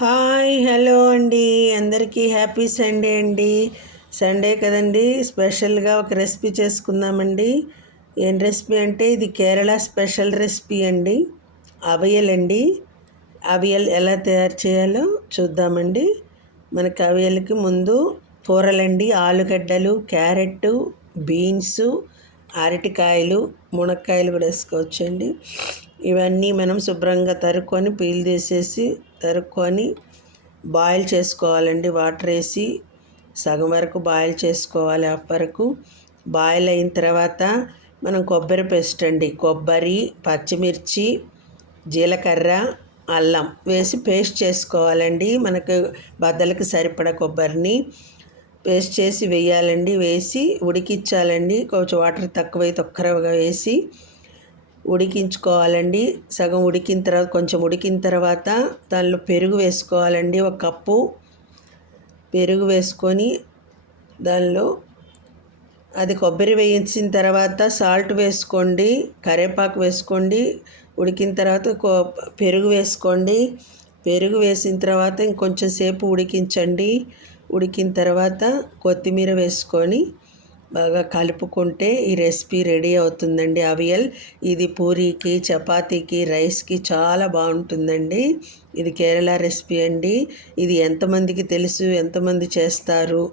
Hi hello అండి. అందరికీ happy Sunday అండి. సండే కదండి. స్పెషల్గా ఒక రెసిపీ చేసుకుందామండి. ఏం రెసిపీ అంటే ఇది కేరళ స్పెషల్ రెసిపీ అండి. అవియల్ అండి అవియల్ ఎలా తయారు చేయాలో చూద్దామండి. మనకి అవియల్కి ముందు కూరలండి. ఆలుగడ్డలు క్యారెట్ బీన్స్ అరటికాయలు మునక్కాయలు కూడా వేసుకోవచ్చండి. ఇవన్నీ మనం శుభ్రంగా తరుక్కొని పీల్ తీసేసి తరుక్కొని బాయిల్ చేసుకోవాలండి. వాటర్ వేసి సగం వరకు బాయిల్ చేసుకోవాలి ఆ వరకు. బాయిల్ అయిన తర్వాత మనం కొబ్బరి పేస్ట్ అండి. కొబ్బరి పచ్చిమిర్చి జీలకర్ర అల్లం వేసి పేస్ట్ చేసుకోవాలండి. మనకు బద్దలకి సరిపడ కొబ్బరిని. పేస్ట్ చేసి వేయాలండి వేసి ఉడికించాలండి. కొంచెం వాటర్ తక్కువైతే ఒక్కరగా వేసి ఉడికించుకోవాలండి. సగం ఉడికిన తర్వాత కొంచెం ఉడికిన తర్వాత దానిలో పెరుగు వేసుకోవాలండి. ఒక కప్పు పెరుగు వేసుకొని దానిలో అది కొబ్బరి వేయించిన తర్వాత సాల్ట్ వేసుకోండి కరివేపాకు వేసుకోండి ఉడికిన తర్వాత పెరుగు వేసుకోండి. పెరుగు వేసిన తర్వాత ఇంకొంచెం సేపు ఉడికించండి. ఉడికిన తర్వాత కొత్తిమీర వేసుకొని బాగా కలుపుకుంటే ఈ రెసిపీ రెడీ అవుతుందండి అవియల్. ఇది పూరీకి చపాతీకి రైస్కి చాలా బాగుంటుందండి. ఇది కేరళ రెసిపీ అండి. ఇది ఎంతమందికి తెలుసు ఎంతమంది చేస్తారు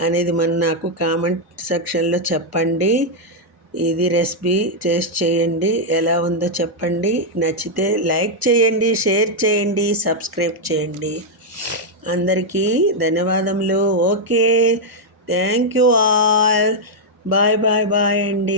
అనేది మన నాకు కామెంట్ సెక్షన్లో చెప్పండి. ఇది రెసిపీ టేస్ట్ చేయండి. ఎలా ఉందో చెప్పండి. నచ్చితే లైక్ చేయండి షేర్ చేయండి సబ్స్క్రైబ్ చేయండి. అందరికీ ధన్యవాదములు. Okay. Thank you all. Bye bye bye అండి.